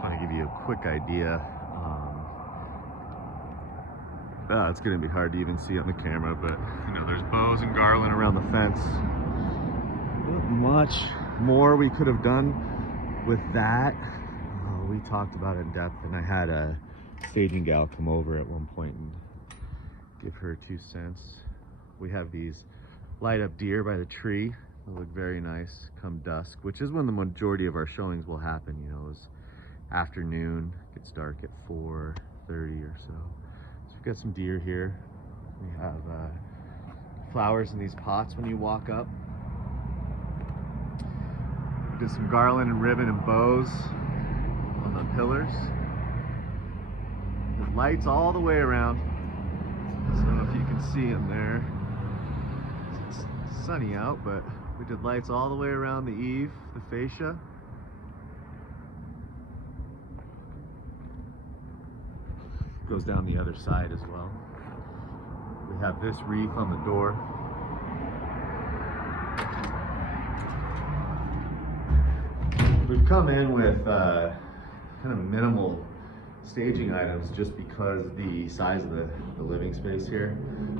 just want to give you a quick idea. It's going to be hard to even see on the camera, but you know, there's bows and garland around the fence. Not much more we could have done with that. We talked about it in depth, and I had a staging gal come over at one point and give her 2 cents. We have these light up deer by the tree. They look very nice come dusk, which is when the majority of our showings will happen. You know, it's afternoon, gets dark at 4:30 or so. So we've got some deer here. We have flowers in these pots when you walk up. We did some garland and ribbon and bows on the pillars. There's lights all the way around. I don't know if you can see them there. It's sunny out, but we did lights all the way around the eave, the fascia. Goes down the other side as well. We have this wreath on the door. We've come in with kind of minimal staging items just because the size of the living space here.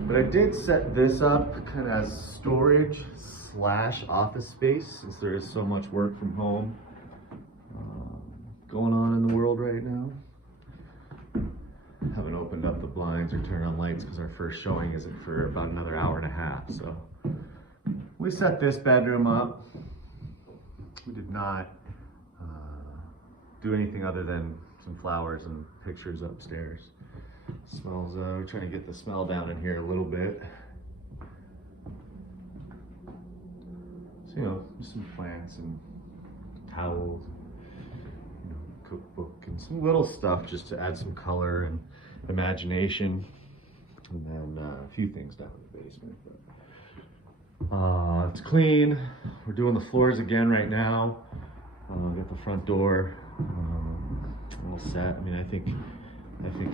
But I did set this up kind of as storage / office space, since there is so much work from home going on in the world right now. Haven't opened up the blinds or turned on lights because our first showing isn't for about another hour and a half. So we set this bedroom up. We did not do anything other than some flowers and pictures upstairs. Smells, we're trying to get the smell down in here a little bit. So, you know, just some plants and towels, you know, cookbook and some little stuff just to add some color and imagination. And then a few things down in the basement. But, it's clean. We're doing the floors again right now. Got the front door all set. I mean, I think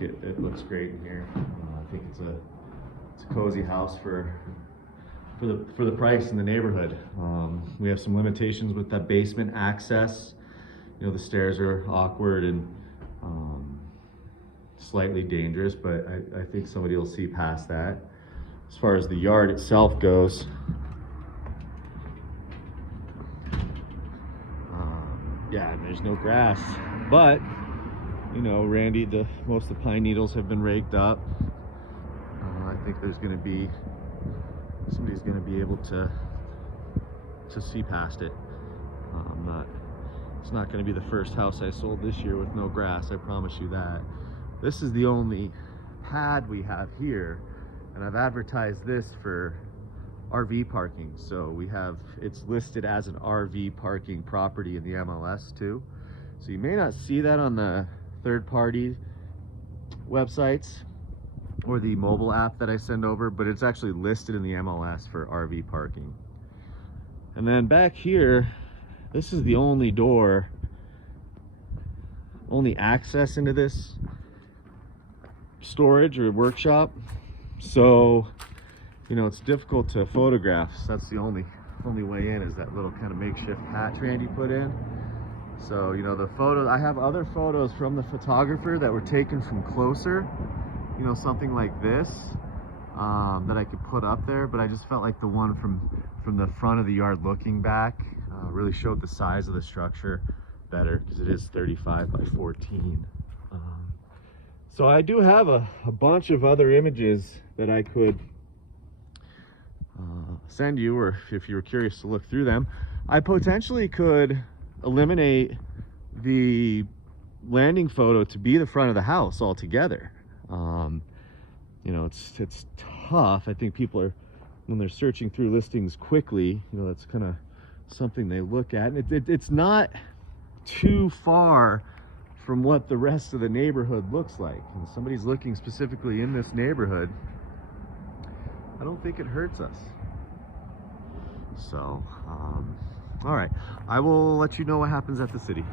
it looks great in here. I think it's a cozy house for the price in the neighborhood. We have some limitations with that basement access. You know, the stairs are awkward and slightly dangerous, but I think somebody will see past that. As far as the yard itself goes, yeah, there's no grass, but you know, Randy, most of the pine needles have been raked up. I think there's going to be somebody's going to be able to see past it. It's not going to be the first house I sold this year with no grass, I promise you that. This is the only pad we have here, and I've advertised this for RV parking. So it's listed as an RV parking property in the MLS too. So you may not see that on the third-party websites or the mobile app that I send over, but it's actually listed in the MLS for RV parking. And then back here, this is the only door, only access into this storage or workshop. So, you know, it's difficult to photograph. So that's the only way in, is that little kind of makeshift hatch Randy put in. So, you know, the photos, I have other photos from the photographer that were taken from closer, you know, something like this, that I could put up there, but I just felt like the one from the front of the yard looking back really showed the size of the structure better, because it is 35 by 14. So I do have a bunch of other images that I could send you, or if you were curious to look through them. I potentially could eliminate the landing photo to be the front of the house altogether. You know, it's tough. I think people are, when they're searching through listings quickly, you know, that's kind of something they look at. And it's not too far from what the rest of the neighborhood looks like. And somebody's looking specifically in this neighborhood, I don't think it hurts us. So, all right, I will let you know what happens at the city.